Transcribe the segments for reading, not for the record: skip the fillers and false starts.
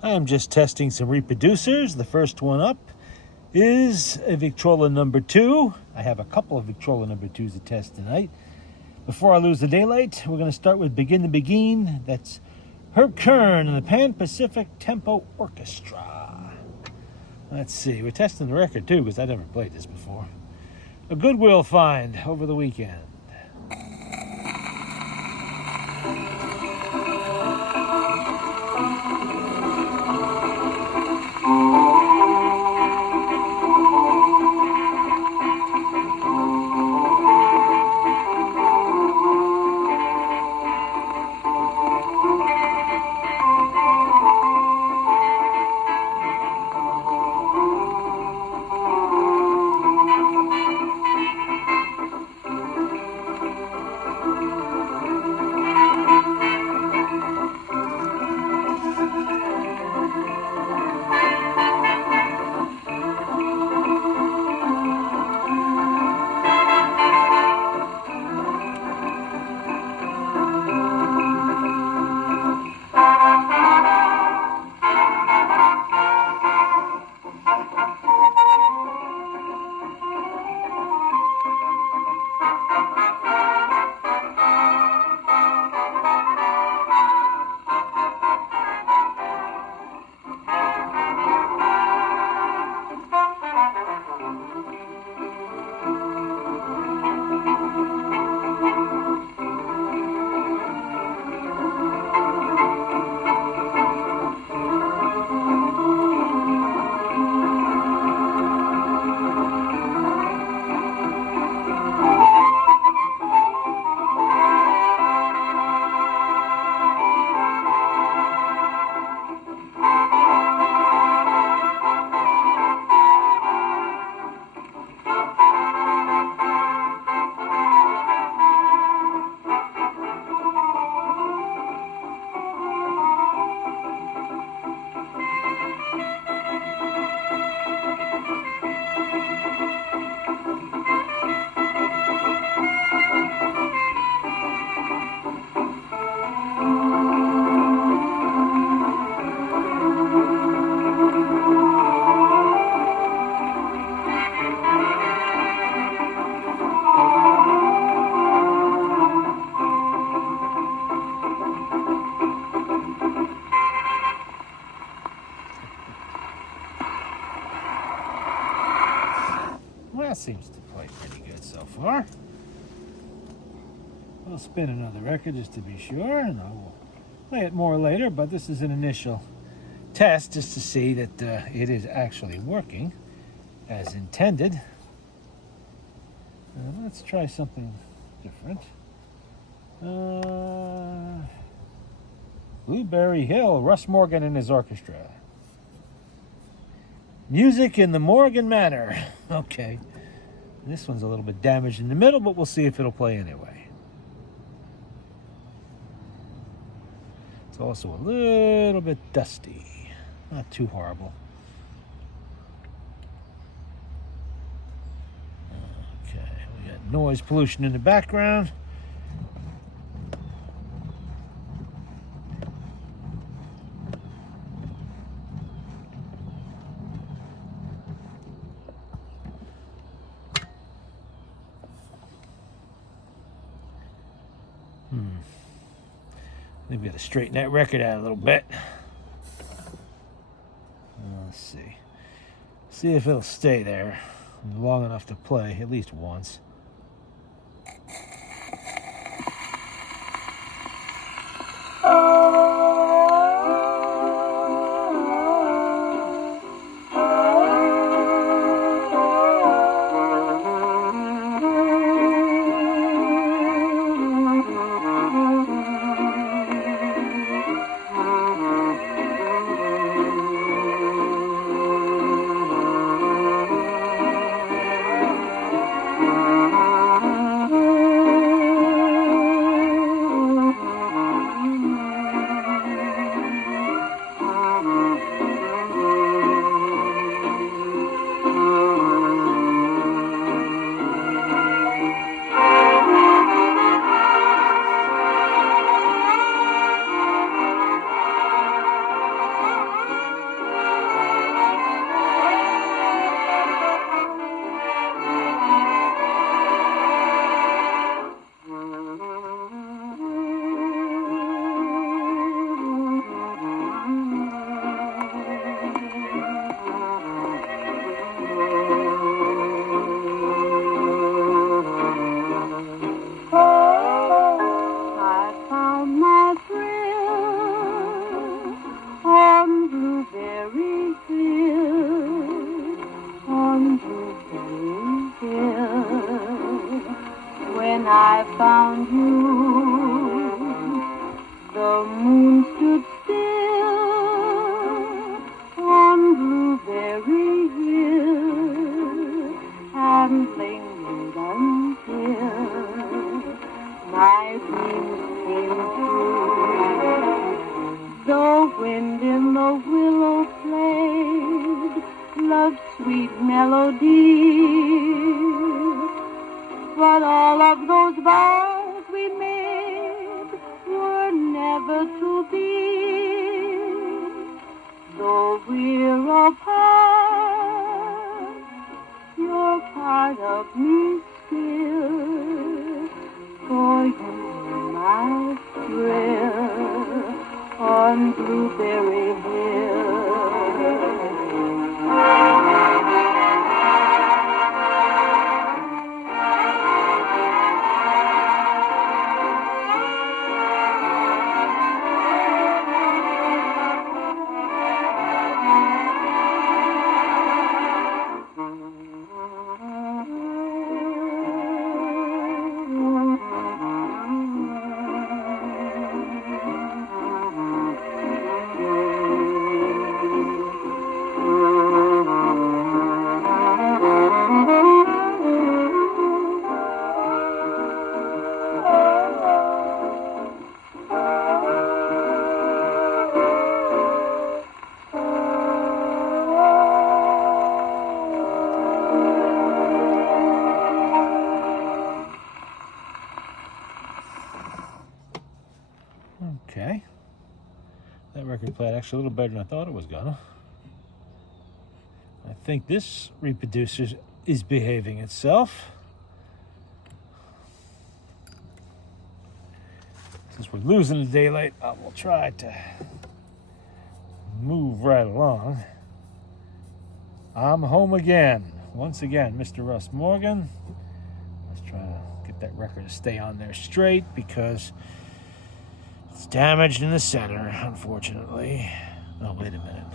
I'm just testing some reproducers. The first one up is a Victrola number 2. I have a couple of Victrola number 2s to test tonight. Before I lose the daylight, we're going to start with Begin the Begin. That's Herb Kern and the Pan Pacific Tempo Orchestra. Let's see, we're testing the record too because I never played this before. A Goodwill find over the weekend. Well, seems to play pretty good so far. We'll spin another record just to be sure, and I will play it more later, but this is an initial test just to see that it is actually working as intended. Let's try something different. Blueberry Hill, Russ Morgan and his orchestra. Music in the Morgan Manor. Okay. This one's a little bit damaged in the middle, but we'll see if it'll play anyway. It's also a little bit dusty. Not too horrible. Okay, we got noise pollution in the background. Maybe got to straighten that record out a little bit. Let's see. See if it'll stay there long enough to play at least once. I found you, the moon stood still on Blueberry Hill and lingered until my dreams came true. The wind in the willow played love's sweet melody, but all of those vows we made were never to be. Though we're apart, you're part of me still, for you my thrill on Blueberry Hill. Okay. That record played actually a little better than I thought it was gonna. I think this reproducer is behaving itself. Since we're losing the daylight, I will try to move right along. I'm home again. Once again, Mr. Russ Morgan. Let's try to get that record to stay on there straight because it's damaged in the center, unfortunately. Oh, wait a minute.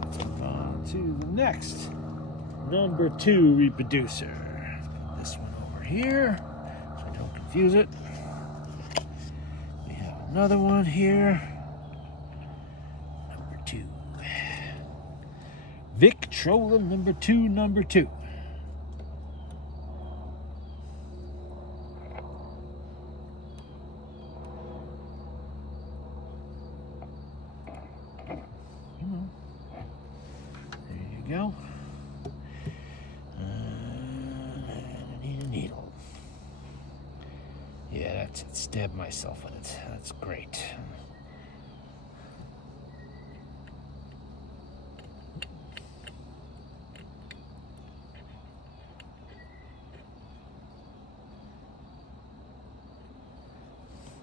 Let's move on to the next number 2 reproducer. Let's put this one over here so I don't confuse it. We have another one here. Number 2. Victrola number 2, number 2. There you go. I need a needle. Yeah, that's it. Stab myself with it. That's great.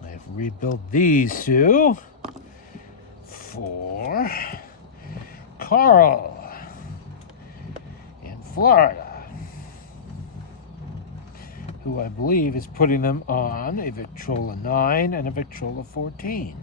I've rebuilt these two for Carl in Florida, who I believe is putting them on a Victrola 9 and a Victrola 14.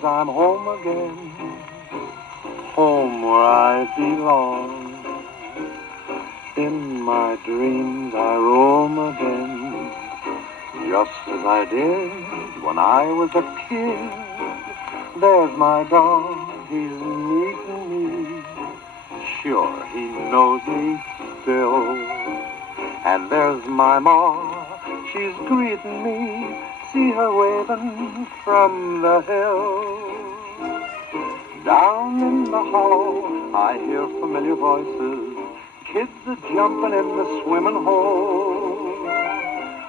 dreams I'm home again, home where I belong. In my dreams I roam again, just as I did when I was a kid. There's my dog, he's meeting me. Sure, he knows me still. And there's my ma, she's greeting me. See her waving from the hill. Down in the hollow, I hear familiar voices. Kids are jumping in the swimming hole.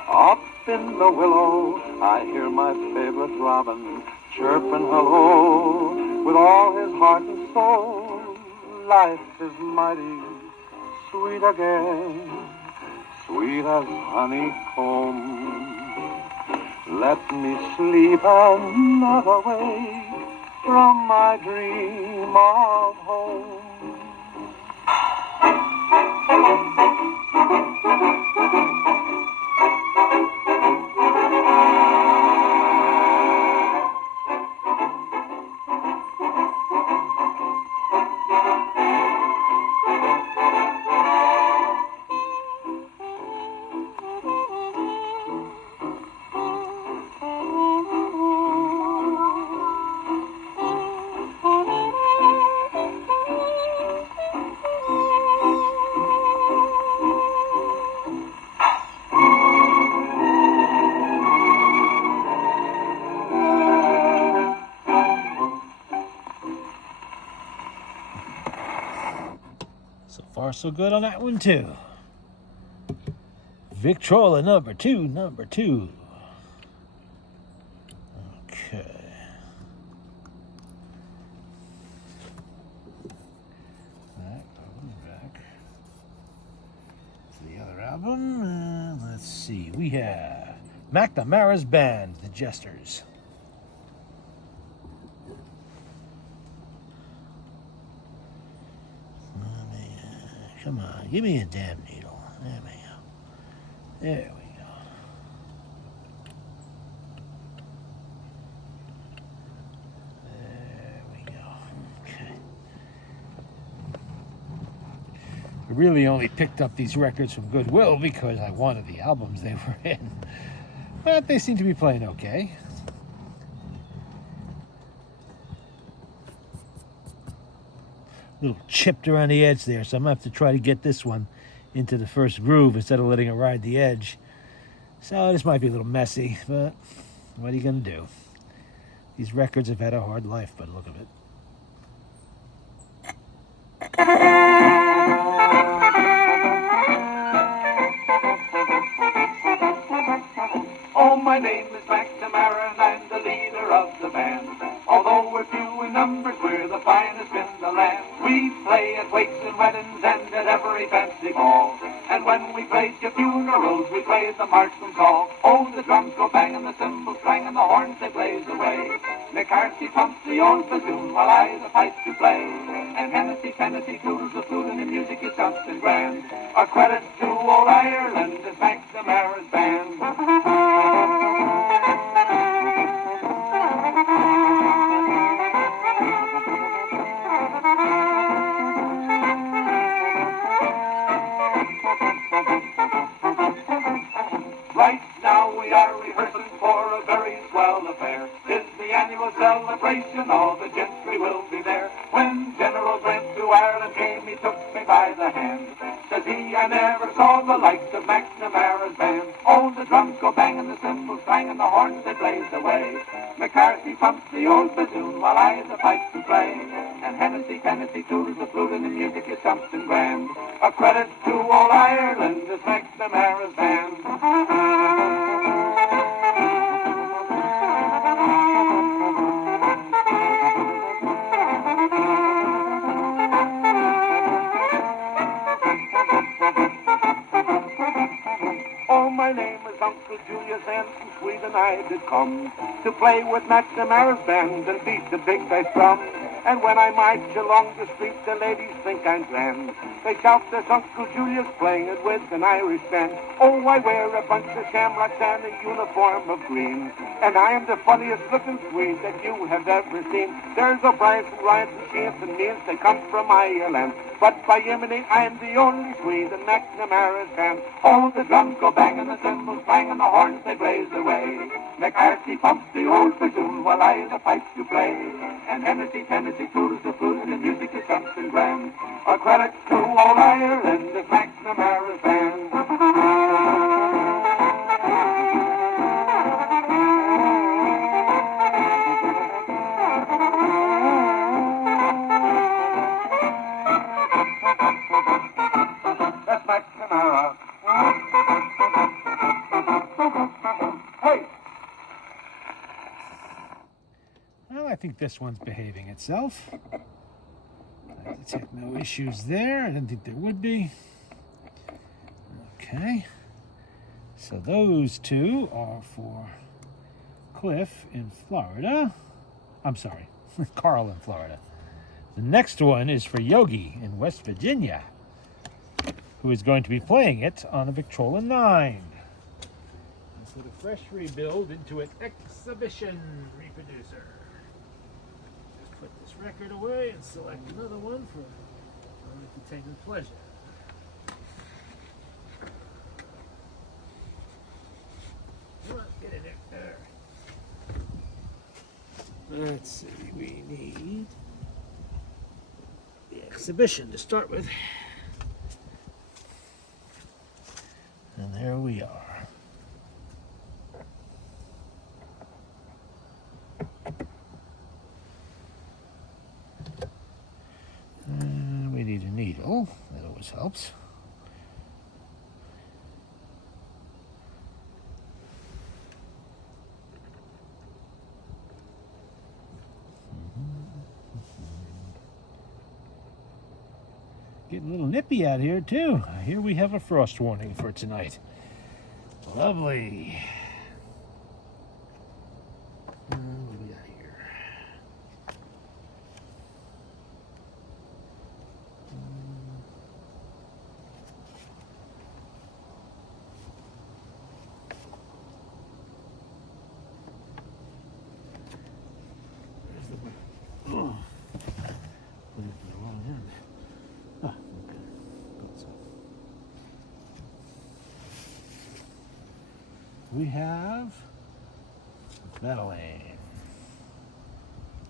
Up in the willow, I hear my favorite robin chirping hello. With all his heart and soul, life is mighty sweet again, sweet as honeycomb. Let me sleep and never wake from my dream of home. So far, so good on that one, too. Victrola number two. Okay. That album's back. To the other album. Let's see. We have McNamara's Band, The Jesters. Come on, give me a damn needle. There we go. There we go. There we go. Okay. I really only picked up these records from Goodwill because I wanted the albums they were in. But they seem to be playing okay. Little chipped around the edge there, so I'm gonna have to try to get this one into the first groove instead of letting it ride the edge. So this might be a little messy, but what are you gonna do? These records have had a hard life by the look of it. Oh, my name is McNamara and I'm the leader of the band. Although we're few in numbers, we're the finest in the land. We play at wakes and weddings and at every fancy ball. And when we play to funerals, we play the marksman's call. Oh, the drums go banging, the cymbals clang, and the horns they blaze away. McCarthy pumps the old bassoon while I the pipe to play. And Hennessy toodles the flute, and the music is something grand. A credit to old Ireland is McNamara's band. Right now we are rehearsing for a very swell affair. 'Tis the annual celebration, all the gentry will be there. When General Grant to Ireland came, he took me by the hand. Says he, I never saw the likes of McNamara's band. Oh, the drums go banging, the cymbals clang, and the horns they blaze away. McCarthy pumps the old bassoon while I the pipe to play. And Hennessy toodles the flute, and the music is something grand. A credit to all Ireland is McNamara's band. Oh, my name is Uncle Julius, and from Sweden I did come to play with McNamara's band and beat the big bass drum. And when I march along the street, the ladies think I'm grand. They shout, there's Uncle Julius playing it with an Irish band. Oh, I wear a bunch of shamrocks and a uniform of green. And I am the funniest looking Swede that you have ever seen. There's O'Brien and Ryan and Sheehan and me, they come from Ireland. But by Yemeni, I am the only Swede in McNamara's band. Oh, the drums go banging, the cymbals clang, and the horns they blaze away. McCarthy pumps the old bassoon while I the pipes do play. And Hennessy, Tennessee, toodles the flute, and the music is something grand. A credit to all Ireland, the McNamara's band. That's McNamara. Hey! Well, I think this one's behaving itself. I detect no issues there. I didn't think there would be. Okay. So those two are for Cliff in Florida. I'm sorry, Carl in Florida. The next one is for Yogi in West Virginia, who is going to be playing it on a Victrola 9. And put a fresh rebuild into an exhibition reproducer. Just put this record away and select another one for entertainment pleasure. Come on, get in there. Let's see, we need the exhibition to start with. And there we are. And we need a needle. That always helps. Getting a little nippy out here too. Here we have a frost warning for tonight. Lovely. What do we got here? Where's the button? Oh. Put it in the wrong end. Ah, okay. Good so. We have Meadowlane.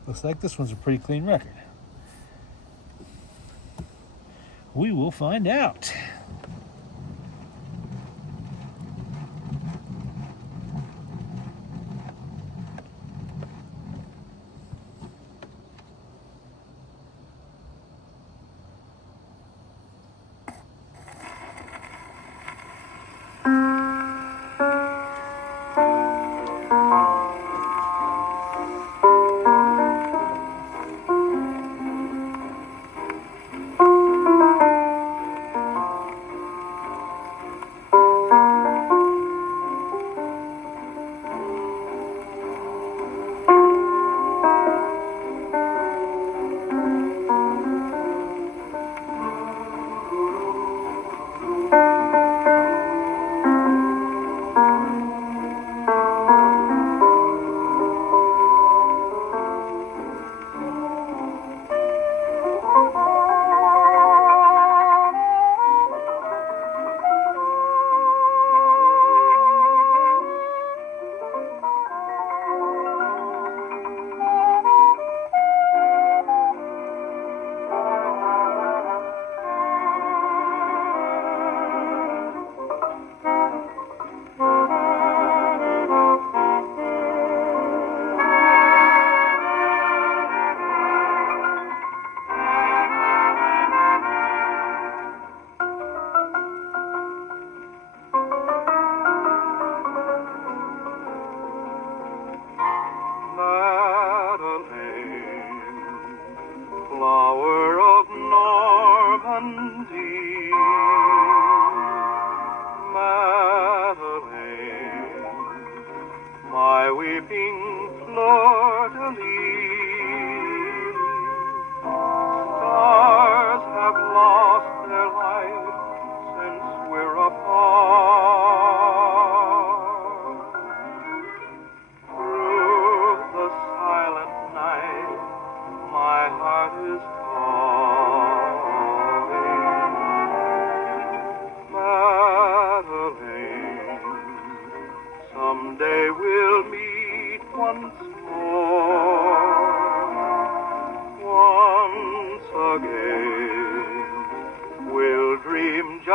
Looks like this one's a pretty clean record. We will find out. my weeping fleur-de-lis.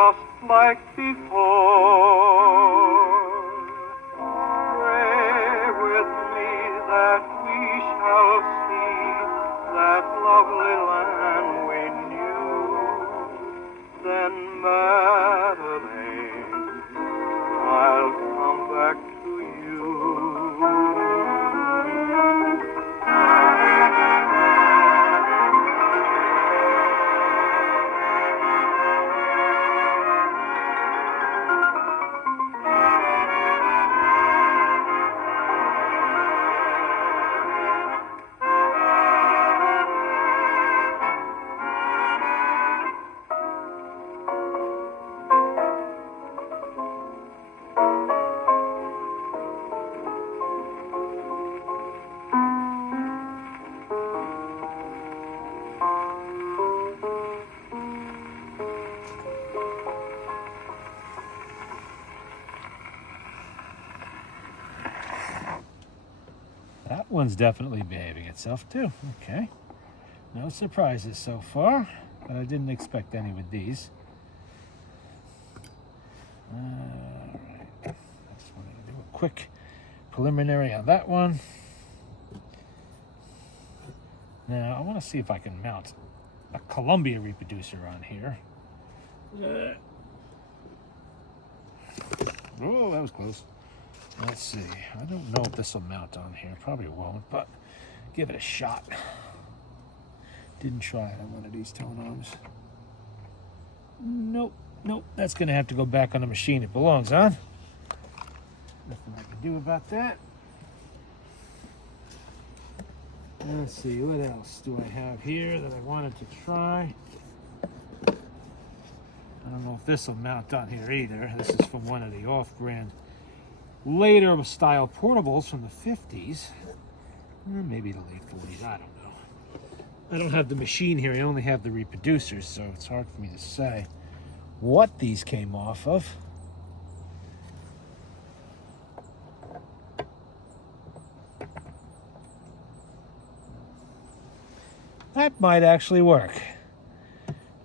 just like before. Pray with me that we shall see that lovely land we knew. Then, Madeline, I'll come back to you. That one's definitely behaving itself too. Okay. No surprises so far, but I didn't expect any with these. Alright. I just wanted to do a quick preliminary on that one. Now, I want to see if I can mount a Columbia reproducer on here. Oh, that was close. Let's see. I don't know if this will mount on here. Probably won't, but give it a shot. Didn't try it on one of these tone arms. Nope. That's going to have to go back on the machine it belongs on. Nothing I can do about that. Let's see. What else do I have here that I wanted to try? I don't know if this will mount on here either. This is from one of the off-brand later style portables from the 50s, maybe the late 40s, I don't know. I don't have the machine here, I only have the reproducers, so it's hard for me to say what these came off of. That might actually work.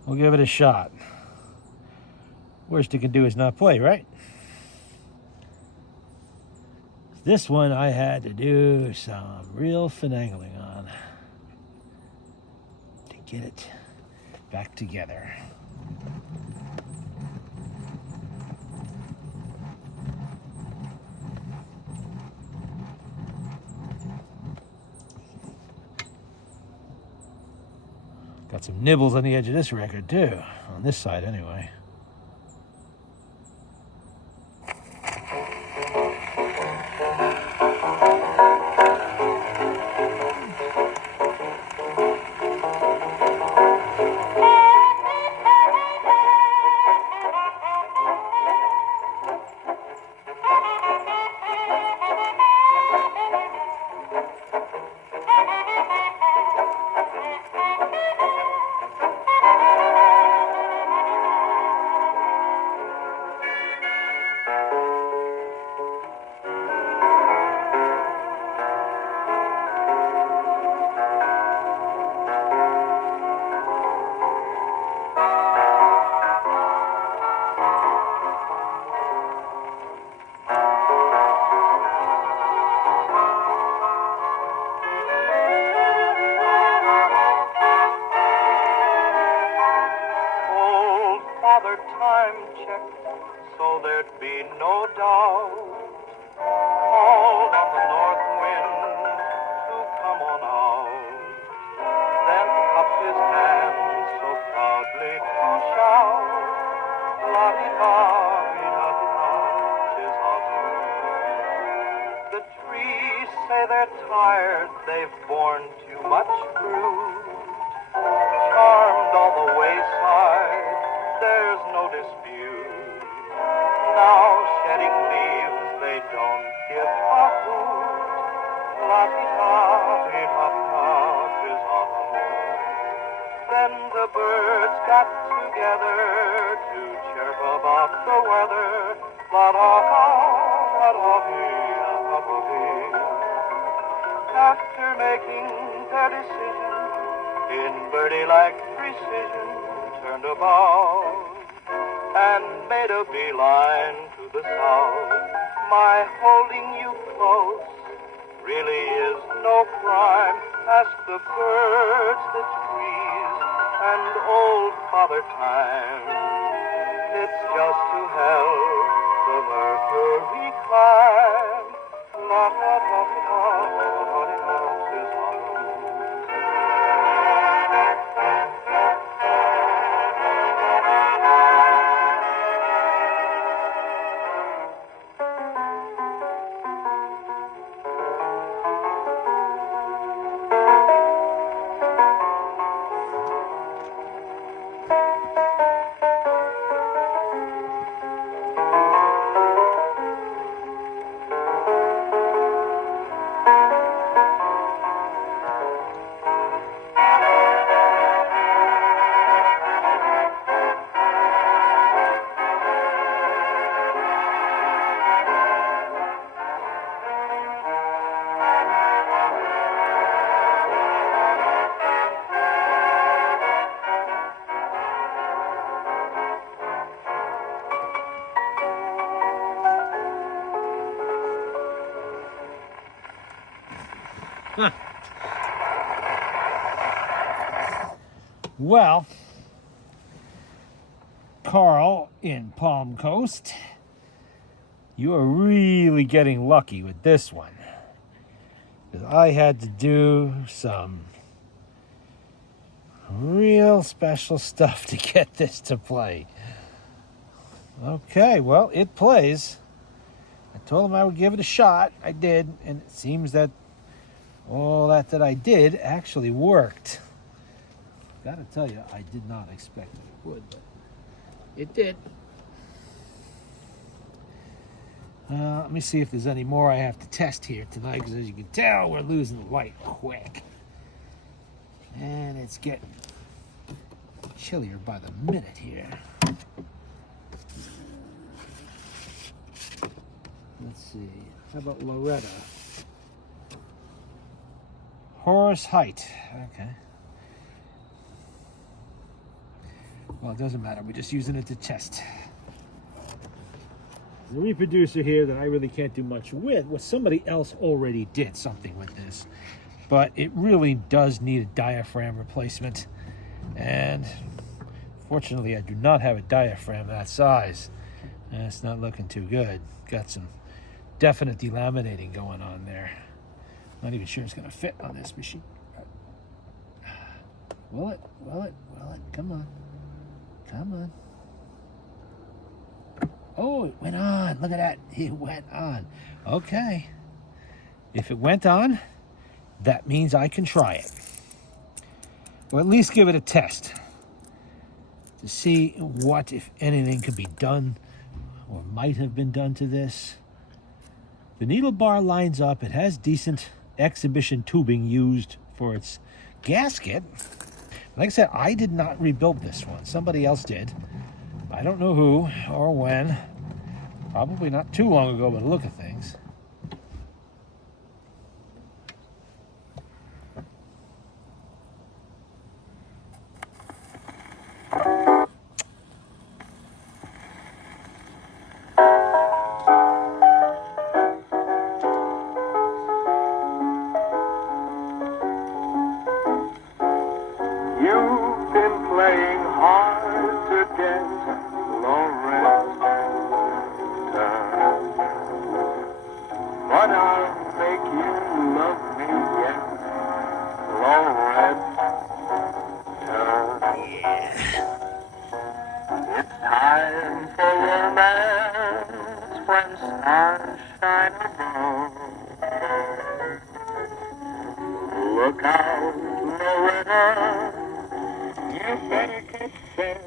We'll give it a shot. Worst it can do is not play, right? This one I had to do some real finagling on to get it back together. Got some nibbles on the edge of this record too, on this side anyway. Father time checked so there'd be no doubt. Called on the north wind to come on out. Then cupped his hands so proudly to shout, la-di-da-di-da-di-da, 'tis autumn. The trees say they're tired, they've borne too much fruit. Charmed all the wayside, there's no dispute. Now shedding leaves, they don't give a hoot. La-di-da-di-da-di-da, 'tis autumn. Then the birds got together to chirp about the weather. La-da-da-da-da-dee-da-da-dee. After making their decision, in birdie-like precision, turned about and made a beeline to the south. My holding you close really is no crime. Ask the birds, the trees, and old Father Time. It's just to help the mercury climb. La la la la, nobody else is home. Well, Carl in Palm Coast, you are really getting lucky with this one. 'Cause I had to do some real special stuff to get this to play. Okay, well, it plays. I told him I would give it a shot. I did, and it seems that all that I did actually worked. Gotta tell you, I did not expect that it would, but it did. Let me see if there's any more I have to test here tonight, because as you can tell, we're losing the light quick. And it's getting chillier by the minute here. Let's see. How about Loretta? Horace Height. Okay. Well, it doesn't matter. We're just using it to test. The reproducer here that I really can't do much with, well, somebody else already did something with this. But it really does need a diaphragm replacement. And fortunately, I do not have a diaphragm that size. And it's not looking too good. Got some definite delaminating going on there. Not even sure it's going to fit on this machine. Will it? Will it? Will it? Come on. Come on. Oh, it went on. Look at that. It went on. Okay. If it went on, that means I can try it. Or at least give it a test to see what, if anything, could be done or might have been done to this. The needle bar lines up. It has decent exhibition tubing used for its gasket. Like I said, I did not rebuild this one. Somebody else did. I don't know who or when. Probably not too long ago by the look of things. You've been playing hard to get, Loretta. But I'll make you love me yet, Loretta. It's time for romance when stars shine above. Look out, Loretta. You better get set,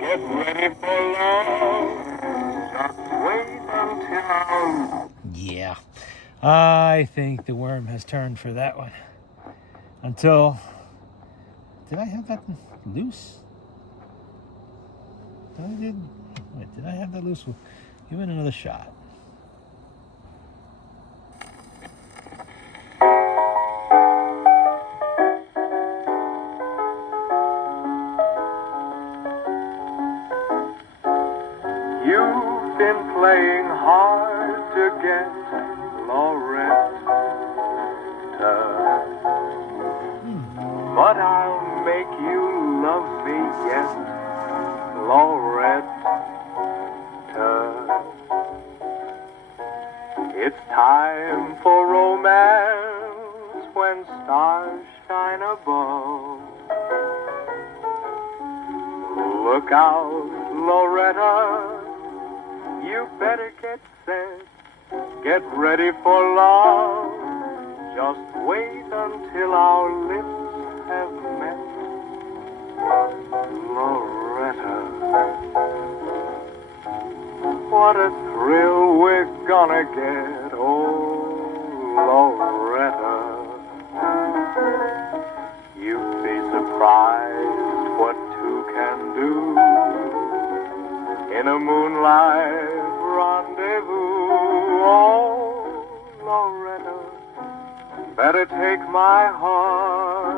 get ready for love. Just wait until Yeah, I think the worm has turned for that one. Until, did I have that loose? Did I have that loose? Give it another shot. But I'll make you love me yet, Loretta. It's time for romance when stars shine above. Look out, Loretta, you better get set, get ready for love. Just wait until our lips have met, Loretta. What a thrill we're gonna get, oh, Loretta. You'd be surprised what two can do in a moonlight rendezvous, oh, Loretta. Better take my heart.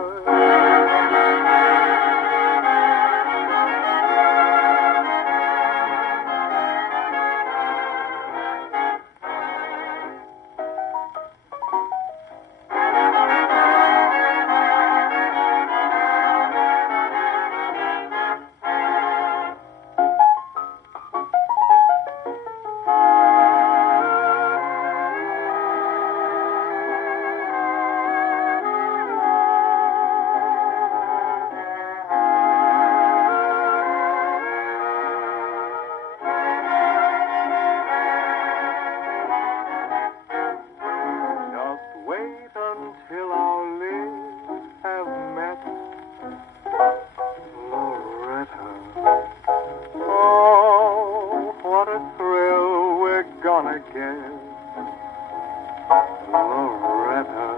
Until our lips have met, Loretta. Oh, what a thrill we're gonna get, Loretta.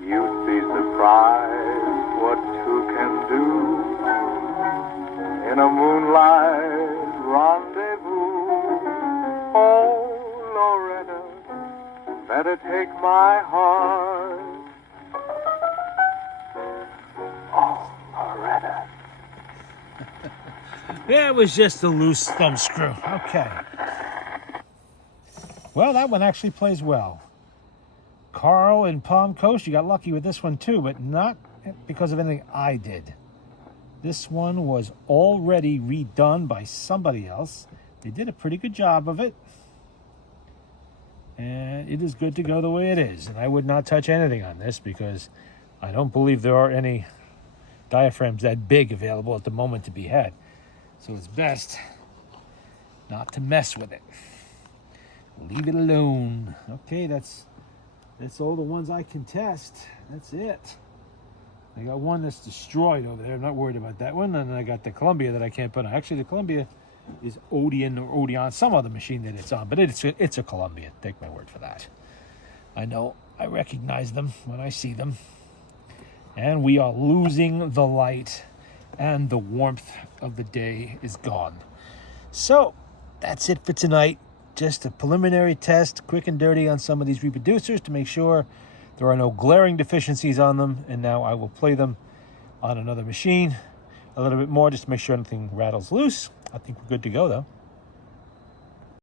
You'd be surprised what two can do in a moonlight rendezvous. Oh, Loretta, better take my heart. Oh, Loretta. Yeah, it was just a loose thumb screw. Okay. Well, that one actually plays well. Carl in Palm Coast, you got lucky with this one too, but not because of anything I did. This one was already redone by somebody else. They did a pretty good job of it. And it is good to go the way it is. And I would not touch anything on this because I don't believe there are any diaphragms that big available at the moment to be had. So it's best not to mess with it. Leave it alone. Okay, that's all the ones I can test. That's it. I got one that's destroyed over there. I'm not worried about that one. And then I got the Columbia that I can't put on. Actually, the Columbia is Odeon or Odeon, some other machine that it's on, but it's a Columbia. Take my word for that. I know, I recognize them when I see them. And we are losing the light, and the warmth of the day is gone. So, that's it for tonight. Just a preliminary test, quick and dirty on some of these reproducers to make sure there are no glaring deficiencies on them. And now I will play them on another machine a little bit more just to make sure nothing rattles loose. I think we're good to go, though.